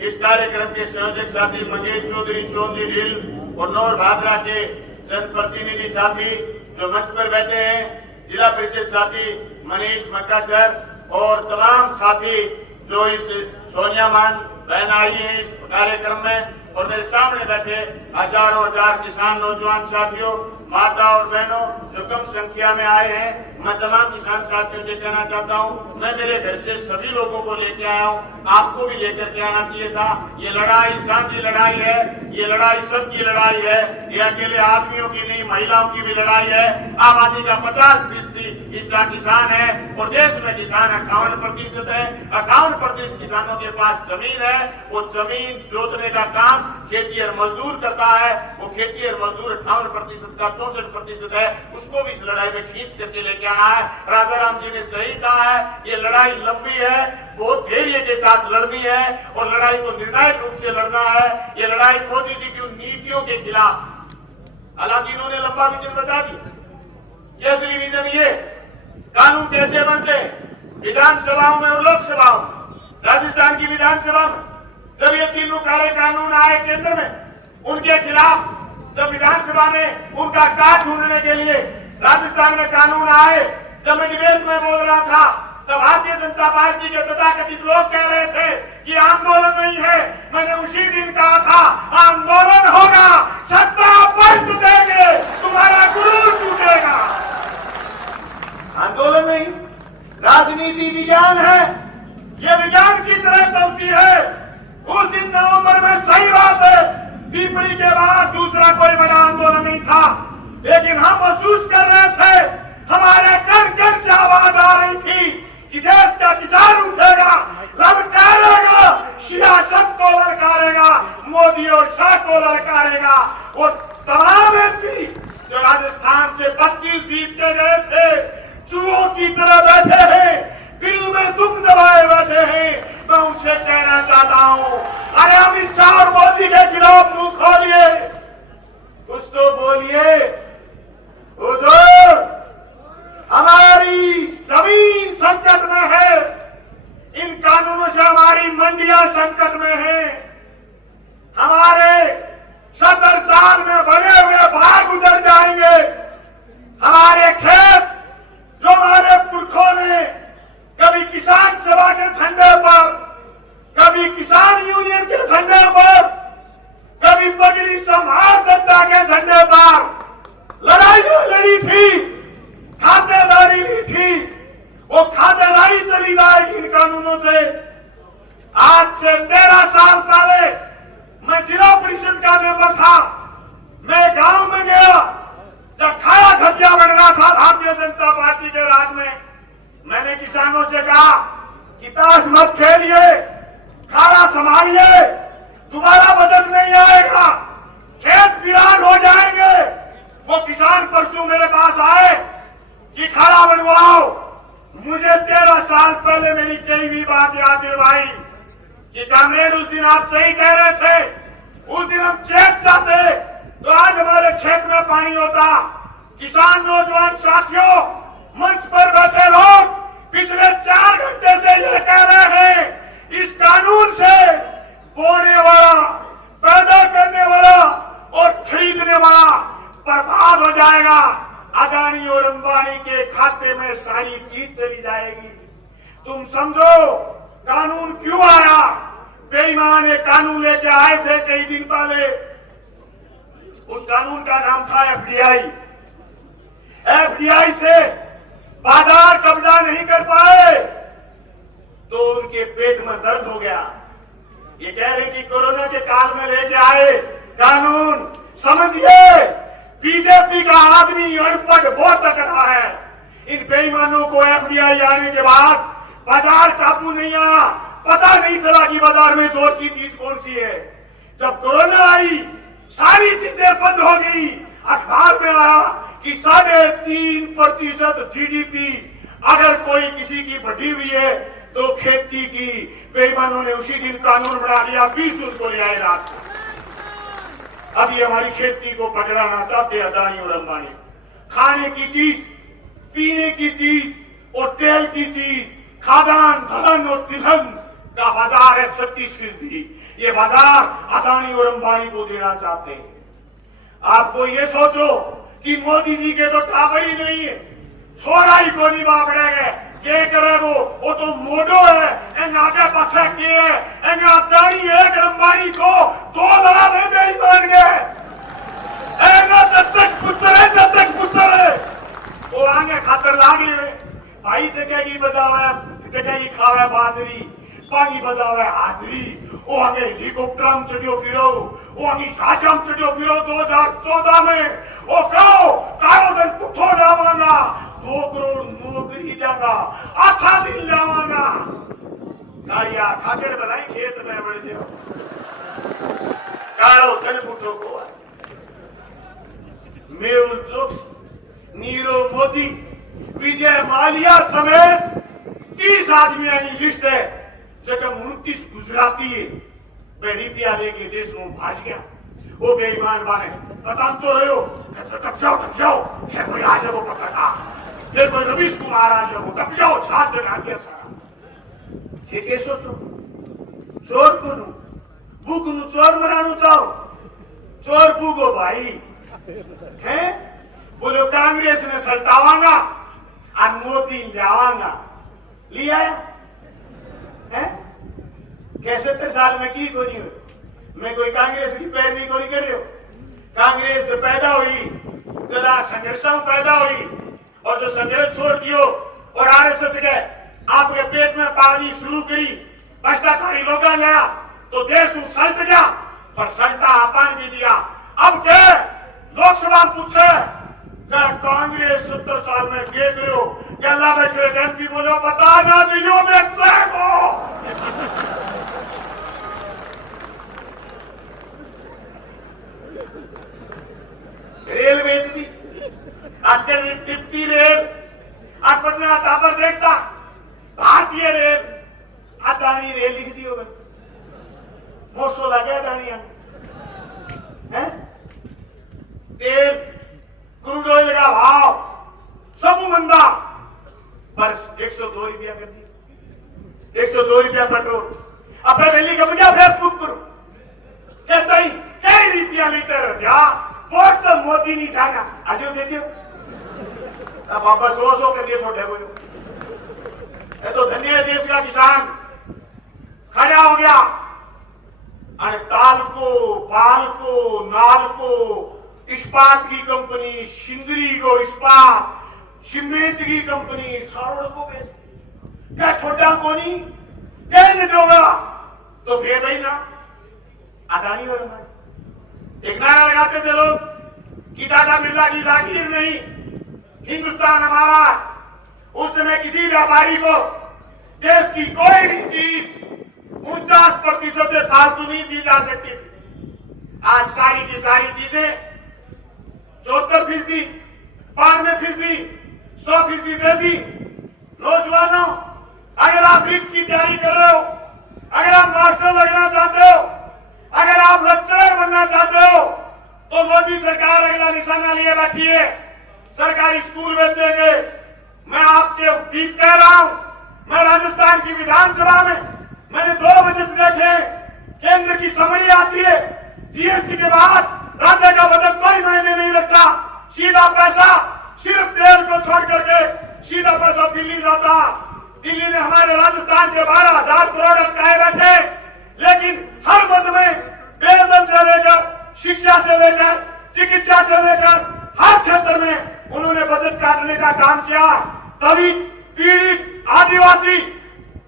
इस कार्यक्रम के संयोजक साथी मंगेश चौधरी, सोंदी ढील और नौर भादरा के जनप्रतिनिधि साथी जो मंच पर बैठे हैं, जिला परिषद साथी मनीष मक्का सर और तमाम साथी जो इस सोनिया मान बहन आई है इस कार्यक्रम में, और मेरे सामने बैठे हजारों हजार किसान नौजवान साथियों, माता और बहनों जो कम संख्या में आए हैं, मैं तमाम किसान साथियों से कहना चाहता हूं, मैं मेरे घर से सभी लोगों को लेके आया हूं, आपको भी लेकर के आना चाहिए था। ये लड़ाई साझी लड़ाई है, ये लड़ाई सबकी लड़ाई है, ये अकेले आदमियों की नहीं, महिलाओं की भी लड़ाई है। आबादी का 50% हिस्सा किसान है और देश में किसान 58% है। 58% किसानों के पास जमीन है, वो जमीन जोतने का काम खेती और मजदूर करता है। वो खेती और मजदूर 58% का 64% है, उसको भी इस लड़ाई में खींच करके लेके आना है। राजा राम जी ने सही कहा है, ये लड़ाई लंबी है, बहुत धैर्य के साथ लड़नी है और लड़ाई को निर्णायक रूप से लड़ना है। ये लड़ाई मोदी जी की नीतियों के खिलाफ, हालांकि इन्होंने लंबा विजन बता दी, ये असली विजन ये कानून कैसे बनते विधानसभाओं में और लोकसभाओं में। राजस्थान की विधानसभा में जब ये तीनों काले कानून आए केंद्र में, उनके खिलाफ जब विधानसभा में उनका काट ढूंढने के लिए राजस्थान में कानून आए, जब मैं डिबेट में बोल रहा था, तब भारतीय जनता पार्टी के तथाकथित लोग कह रहे थे कि आंदोलन नहीं है। मैंने उसी दिन कहा था आंदोलन होगा, सत्ता पलट देंगे, तुम्हारा गुरूर टूटेगा। आंदोलन नहीं, राजनीति विज्ञान है, ये विज्ञान की तरह चलती है। उस दिन नवंबर में सही बात है, पीपली के बाद दूसरा कोई बड़ा आंदोलन नहीं था, लेकिन हम महसूस कर रहे थे, हमारे कण कण से आवाज आ रही थी कि देश का किसान उठेगा, ललकारेगा, सियासत को ललकारेगा, मोदी और शाह को ललकारेगा। और तमाम एमपी जो राजस्थान से 25 जीत के गए थे, चूहों की तरह बैठे हैं, बिल में दुम दबाए बैठे हैं। मैं उनसे कहना चाहता हूं, अरे अमित शाह और मोदी के खिलाफ मुंह खोलिए, कुछ तो बोलिए। हुजूर, हमारी जमीन संकट में है, इन कानूनों से हमारी मंडियां संकट में है, हमारे 70 साल में बने हुए भाग उजड़ जाएंगे, हमारे खेत जो हमारे पुरखों ने कभी किसान सभा के झंडे पर, कभी किसान यूनियन के झंडे पर, कभी पगड़ी संभार दत्ता के झंडे पर लड़ाइयां लड़ी थी, खातेदारी ली थी, वो खातेदारी चली जाएगी इन कानूनों से। आज से 13 साल पहले मैं जिला परिषद का मेंबर था, मैं गांव में गया जब खाया खतिया बढ़ रहा था भारतीय जनता पार्टी के राज में। मैंने किसानों से कहा कि ताश मत खेलिए, खाना संभालिए, दोबारा बजट नहीं आएगा, खेत वीरान हो जाएंगे। वो किसान परसों मेरे पास आए कि खाना बनवाओ। मुझे 13 साल पहले मेरी कई भी बात याद है भाई कि कामरेड उस दिन आप सही कह रहे थे, उस दिन हम खेत जाते तो आज हमारे खेत में पानी होता। किसान नौजवान साथियों, मंच पर बैठे लोग पिछले 4 घंटे से ये कह रहे हैं इस कानून से बोने वाला, पैदा करने वाला और खरीदने वाला बर्बाद हो जाएगा। अदानी और अंबानी के खाते में सारी चीज चली जाएगी। तुम समझो कानून क्यों आया। बेईमान एक कानून लेके आए थे कई दिन पहले, उस कानून का नाम था एफडीआई। एफडीआई से बाजार कब्जा नहीं कर पाए तो उनके पेट में दर्द हो गया। ये कह रहे कि कोरोना के काल में लेके आए कानून, समझिए बीजेपी का आदमी अनपढ़ बहुत तकड़ा है। इन बेईमानों को एफडीआई आने के बाद बाजार काबू नहीं आया, पता नहीं चला कि बाजार में जोर की चीज कौन सी है। जब कोरोना आई सारी चीजें बंद हो गई। अखबार में आया कि 3.5% जीडीपी अगर कोई किसी की बढ़ी हुई है तो खेती की। बेईमानों ने उसी दिन कानून बना लिया, 20 उनको ले आए रात को। अभी हमारी खेती को पकड़ाना चाहते अदानी और अंबानी। खाने की चीज, पीने की चीज और तेल की चीज, खाद्यान्न, धन और तिलहन का बाजार है 36%। ये बाजार अदानी और अंबानी को देना चाहते हैं। आपको ये सोचो कि मोदी जी के तो टावर ही नहीं है, छोरा ही को नहीं बाबड़ेगा, क्या करे वो तो मोडो है, एंग आगे पछा के है, एंग अदानी है अंबानी को 2 लाख है बेईमान गए, दत्तक पुत्र है, वो आगे खातर लाग ले भाई, जगह की बजावे, जगह की खावे बाजरी, पानी बजावे हाजरी, वो आगे हेलीकॉप्टर में चढ़ियो फिरो, वो आगे शाजा में चढ़ियो फिरो 2014 में, वो कायो दिन पुठो जावाना, 2 करोड़ नौकरी जागा, अच्छा दिन जावाना, कालिया खाकर बनाई खेत में बढ़ जाओ, कायो दिन पुठो को मेहुल चोक्सी, नीरव मोदी, विजय माल्या समेत 30 आदमियों की लिस्ट है, जगह 29 गुजराती है, रुपया लेके देश में भाज गया, वो बेईमान बाने बतान तो रहे हो, टप जाओ, कोई आ जाओ पकड़ा, फिर कोई रवीश कुमार आ जाओ, टप जाओ, 7 जन आ गया सारा, ये कैसे सोचो, चोर को नू, बुक नू चोर मरानू चाहो, चोर बुगो भाई, हैं? बोलो कांग्रेस ने सल्टावांगा, और मोदी जावांगा, लिया है? कैसे 70 साल में की को नहीं हुई, मैं कोई कांग्रेस की पैरवी को नहीं कर रही हूं, कांग्रेस जो पैदा हुई, जो संघर्षों पैदा हुई, और जो संघर्ष छोड़ दियो, और आरएसएस के आपके पेट में पानी शुरू करी, भ्रष्टाचारी लोग लिया, तो देश सल्ट गया, और सल्टा अपन भी दिया, अब क्या लोकसभा पूछे, कांग्रेस 70 साल में क्या करो, गला बैठे एमपी बोलो बता ना दियो बेचे को, रेल बेच दी, आजकल टिप्टी रेल, आज पटना टावर देखता, भारतीय रेल, अदानी रेल लिख दी होगा, मोसो लगे अदानी है, तेल क्रूड ऑयल का भाव सब मंदा, पर 102 रुपया कर दी, 102 रुपया पेट्रोल, अब दिल्ली का मुझे फेसबुक पर क्या चाहिए, कई रुपया लीटर जा, वोट तो मोदी नहीं जाना, आज देते हो, अब वापस 100 कर दिए छोटे बोलो, ये तो धन्य देश का किसान खड़ा हो गया, अरे टालको, पालको, नालको, इस्पात की कंपनी, सिंदरी को इस्पात, सीमेंट की कंपनी, सारों को बेच, क्या छोटा कोनी, क्या नहीं होगा, तो फिर भाई ना, अदानी और अंबानी, एक नारा लगाते थे लोग, कि टाटा मिर्जा की जागीर नहीं, हिंदुस्तान हमारा, उस समय किसी व्यापारी को देश की कोई भी चीज 49% से फालतू नहीं दी जा सकती थी, आज सारी की सारी चीजें 74%, 92%, 100% दे दी। नौजवानों, अगर आप रिट की तैयारी कर रहे हो, अगर आप मास्टर लगना चाहते हो, अगर आप लेक्चरर बनना चाहते हो, तो मोदी सरकार अगला निशाना लिए बैठी है, सरकारी स्कूल बेचेंगे। मैं आपके बीच कह रहा हूं, मैं राजस्थान की विधानसभा में मैंने 2 बजट देखे, केंद्र की समरी आती है, जीएसटी के बाद राज्य का बजट कोई मायने नहीं रखता, सीधा पैसा सिर्फ तेल को छोड़ करके सीधा पैसा दिल्ली जाता। दिल्ली ने हमारे राजस्थान के 12,000 करोड़ अटकाए बैठे, लेकिन हर मद में पेयजल से लेकर, शिक्षा से लेकर, चिकित्सा से लेकर हर क्षेत्र में उन्होंने बजट काटने का काम किया। दलित, पीड़ित, आदिवासी,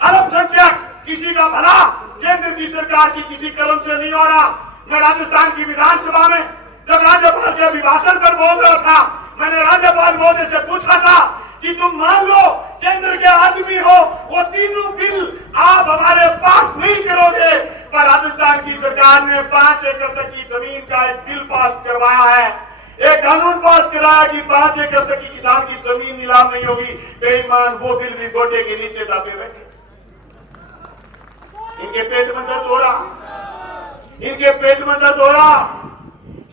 अल्पसंख्यक, किसी का भला केंद्र की सरकार की किसी कलम से नहीं हो रहा। मैं राजस्थान की विधानसभा में जब राज्यपाल के अभिभाषण पर बोल रहा था, मैंने राज्यपाल महोदय से पूछा था कि तुम मान लो केंद्र के आदमी हो, वो तीनों बिल आप हमारे पास नहीं करोगे, पर राजस्थान की सरकार ने 5 एकड़ तक की जमीन का एक बिल पास करवाया है, एक कानून पास कराया कि 5 एकड़ तक की किसान की जमीन नीलाम नहीं होगी। बेईमान वो बिल भी गोटे के नीचे दबे बैठे। इनके पेट में दर्द हो रहा, इनके पेट में दर्द हो रहा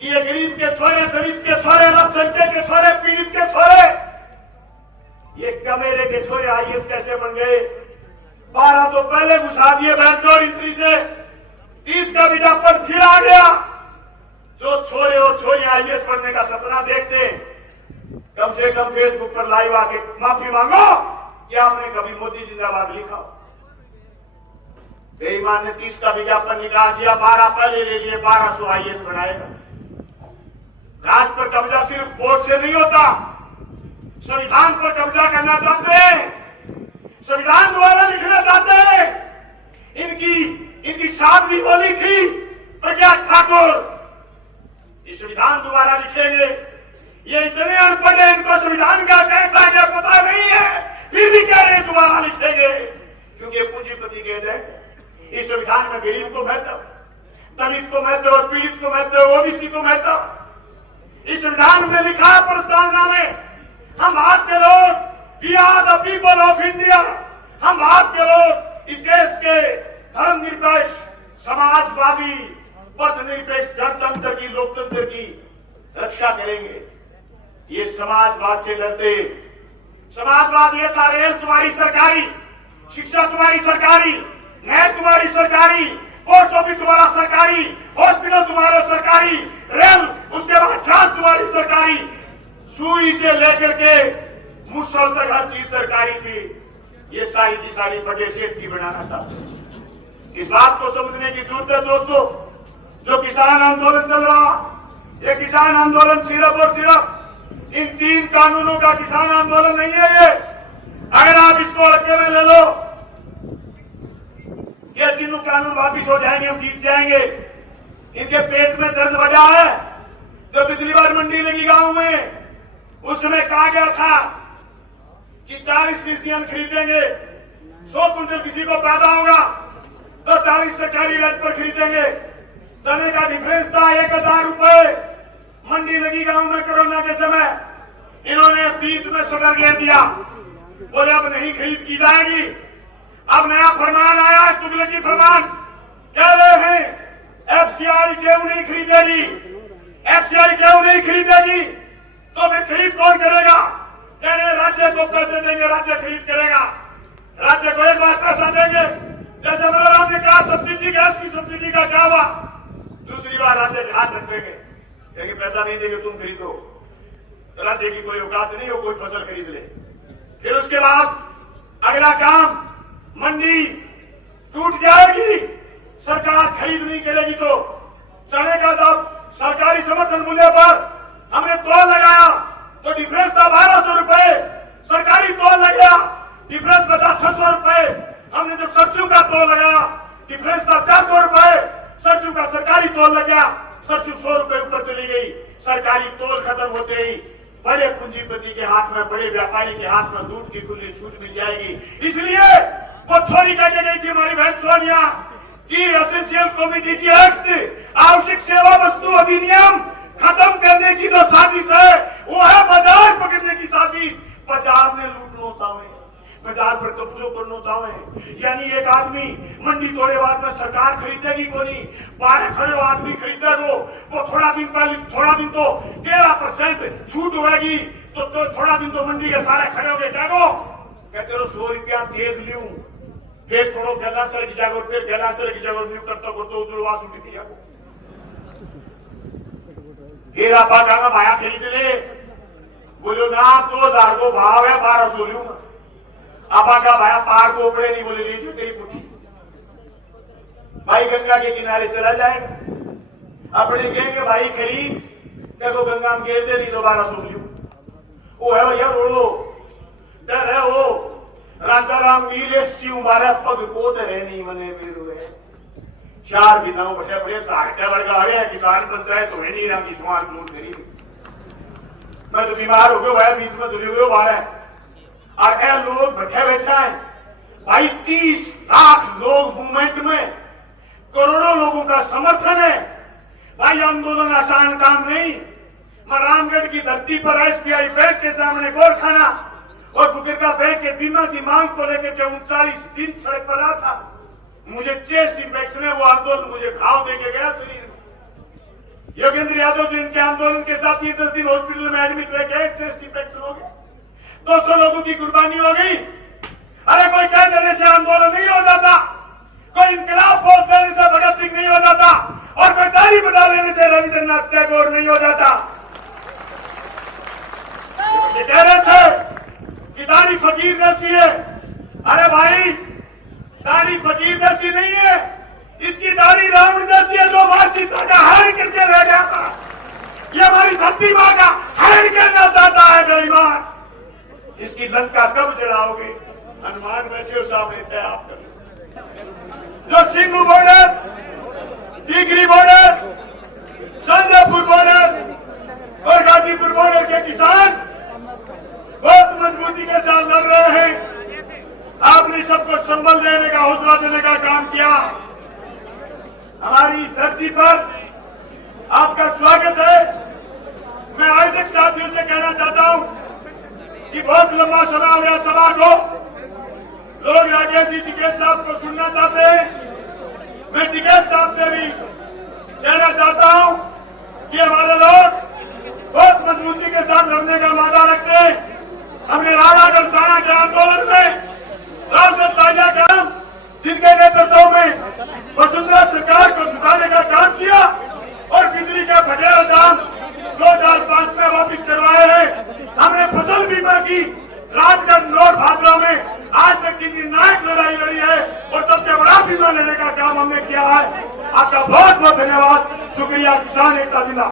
कि ये गरीब के छोरे, दलित के छोरे, अल्पसंख्यक के छोरे, पीड़ित के छोरे, ये कमेरे के छोरे आईएएस कैसे बन गए, 12 तो पहले घुसा दिए बैकडोर एंट्री से, 30 का विज्ञापन फिर आ गया। जो छोरे और छोरियां आईएएस पढ़ने का सपना देखते हैं, कम से कम फेसबुक पर लाइव आके माफी मांगो कि आपने कभी मोदी जिंदाबाद लिखा। बेईमान ने 30 का विज्ञापन निकाल दिया, 12 पहले ले लिए, 1200 आईएएस बनाएगा। राज पर कब्जा सिर्फ वोट से नहीं होता, संविधान पर कब्जा करना चाहते हैं, संविधान दोबारा लिखना चाहते हैं। इनकी साधवी बोली थी प्रज्ञा ठाकुर, इस संविधान दोबारा लिखेंगे। ये इतने अनपढ़ है, इनको संविधान का क्या पता नहीं है, फिर भी कह रहे हैं दोबारा लिखेंगे, क्योंकि पूंजीपति के एजेंट। इस संविधान में गरीब को महत्व, दलित को महत्व और पीड़ित को महत्व, ओबीसी को महत्व। इस संविधान में लिखा है प्रस्तावना में, हम भारत के लोग, we are the people of India, हम भारत के लोग इस देश के धर्मनिरपेक्ष, समाजवादी, पथ निरपेक्ष गणतंत्र की, लोकतंत्र की रक्षा करेंगे। ये समाजवाद से लड़ते। समाजवाद ये था, रेल तुम्हारी सरकारी, शिक्षा तुम्हारी सरकारी, न्याय तुम्हारी सरकारी, पोस्ट ऑफिस तुम्हारा सरकारी, हॉस्पिटल तुम्हारा सरकारी, रेल उसके बाद छात्र तुम्हारी सरकारी, सुई से लेकर के मुसल तक हर चीज सरकारी थी। ये सारी की सारी बड़े सेठ की बनाना था। इस बात को समझने की जरूरत है दोस्तों। जो किसान आंदोलन चल रहा, ये किसान आंदोलन सिर्फ और सिर्फ इन 3 कानूनों का किसान आंदोलन नहीं है। ये अगर आप इसको हल्के में ले लो, ये तीनों कानून वापिस हो जाएंगे, हम जीत जाएंगे। इनके पेट में दर्द बढ़ा है। जब पिछली बार मंडी लगी गांव में, उस समय कहा गया था कि 40% अन्न खरीदेंगे, 100 कुंटल किसी को पैदा होगा तो 40 सरकारी रेट पर खरीदेंगे। चने का डिफरेंस था 1000 रुपए। मंडी लगी गांव में कोरोना के समय, इन्होंने बीच में शटर घेर दिया, बोले अब नहीं खरीद की जाएगी। अब नया फरमान आया है, तुगलकी फरमान, कह रहे हैं एफसीआई गेहूं नहीं खरीदेगी, एफसीआई गेहूं नहीं खरीदेगी तो फिर खरीद कौन करेगा? कह रहे राज्य को पैसे देंगे, राज्य खरीद करेगा। राज्य को एक बार पैसा देंगे, जैसे बलराम ने कहा सब्सिडी, गैस की सब्सिडी का क्या हुआ, दूसरी बार राज्य के हाथ रख देंगे, कहेंगे पैसा नहीं देंगे तुम खरीदो। राज्य की कोई औकात नहीं हो, कोई फसल खरीद ले। फिर उसके बाद अगला काम, मंडी टूट जाएगी, सरकार खरीद नहीं करेगी तो चने का जब सरकारी समर्थन मूल्य पर हमने तोल लगाया तो डिफरेंस था 1200 रुपए, सरकारी तोल लग गया, डिफरेंस बचा 600 रुपए। हमने जब सरसों का तोल लगाया, डिफरेंस था 400 रुपए, सरसों का सरकारी तोल लग गया, सरसों 100 रुपए ऊपर चली गई। सरकारी तोल खत्म होते ही बड़े पूंजीपति के हाथ में, बड़े व्यापारी के हाथ में दूध की खुली छूट मिल जाएगी। इसलिए वो छोरी कहके गई थी हमारी बहन सोनिया कि एसेंशियल कमोडिटी एक्ट, आवश्यक सेवा वस्तु अधिनियम खत्म करने की जो साजिश है वो है बाजार पकड़ने की साजिश। बाजार में लूटना चाहे, बाजार पर कब्जो करना चाहे, यानी एक आदमी मंडी तोड़े बाद में सरकार खरीदेगी को नहीं, 12 खड़े आदमी खरीदेगो, वो थोड़ा दिन तो 13% छूट होगी, तो थोड़ा दिन तो मंडी के सारे खड़े हो गए, कहो कहते 100 रुपया तेज लियू, फिर थोड़ो गला सर की जगह, फिर गला सर की जगह न्यू करता उजड़वास उठी दिया, फिर आप भाया खरीद ले, बोलो ना 2000 को भाव है 1200 लूंगा। आपा का भाया पार को उपड़े नहीं, बोले लीजिए तेरी पुठी, भाई गंगा के किनारे चला जाएगा, अपने कहेंगे भाई खरीद, क्या को गंगा में गिर दे नहीं तो 1200 लू। वो है यार बोलो डर है वो राजा राम वीर शिव मारे पग को दे नहीं मने मेरू है 4 बिनाओ बटे बड़े झाड़ते वर्ग आ रहे हैं, किसान पंचायत तो है नहीं ना किसान लूट करी। मैं तो बीमार हो गया भाई, बीच में चुली हुए बाहर और ऐ लोग बैठे बैठे हैं भाई, 30 लाख लोग मूवमेंट में, करोड़ों लोगों का समर्थन है भाई। आंदोलन आसान काम नहीं। मैं रामगढ़ की धरती पर एसबीआई बैंक के सामने गोरखाना और बुकेका बैंक के बीमा की मांग को लेकर के 39 दिन सड़क पर रहा था। मुझे चेस्ट इंफेक्शन है, वो आंदोलन मुझे घाव देके गया शरीर में। योगेंद्र यादव जो इनके आंदोलन के साथ 10 दिन हॉस्पिटल में एडमिट रह गए, चेस्ट इंफेक्शन हो गया, 200 लोगों की कुर्बानी हो गई। अरे कोई कह देने से आंदोलन नहीं हो जाता, कोई इनकलाब बोल देने से भगत सिंह नहीं हो जाता, और कोई ताली बजा लेने से रविंद्रनाथ टैगोर नहीं हो जाता। ये कह रहे थे कि दाढ़ी फकीर जैसी है। अरे भाई, दाढ़ी फकीर जैसी नहीं है, इसकी दाढ़ी रावण जैसी है जो मां सीता का हरण करके रह गया था। ये हमारी धरती मां का हरण करना चाहता है बेईमान। इसकी लंका कब जलाओगे? हनुमान बैठे हो सामने, तय आप कर जो सिंघू बॉर्डर, टिकरी बॉर्डर, संजयपुर बॉर्डर और गाजीपुर बॉर्डर के किसान बहुत मजबूती के साथ लड़ रहे हैं। आपने सबको संबल देने का, हौसला देने का काम किया। हमारी इस धरती पर आपका स्वागत है। मैं आयोजक साथियों से कहना चाहता हूं कि बहुत लंबा समय हो गया सभा को, लोग राकेश जी टिकैत साहब को सुनना चाहते हैं। मैं टिकैत साहब से भी कहना चाहता हूं कि हमारे लोग बहुत मजबूती के साथ लड़ने का वादा रखते हैं। हमने राणा दरसाना के आंदोलन में राजद ताजा काम, जिनके नेतृत्व में वसुंधरा सरकार को झुकाने का काम किया और बिजली का घटेरा दाम 2005 में वापिस करवाए हैं। हमने फसल बीमा की राजगढ़ नोट भादरा में आज तक की निर्णायक लड़ाई लड़ी है और सबसे बड़ा बीमा लेने का काम हमने किया है। आपका बहुत बहुत धन्यवाद, शुक्रिया। किसान एकता जिंदाबाद।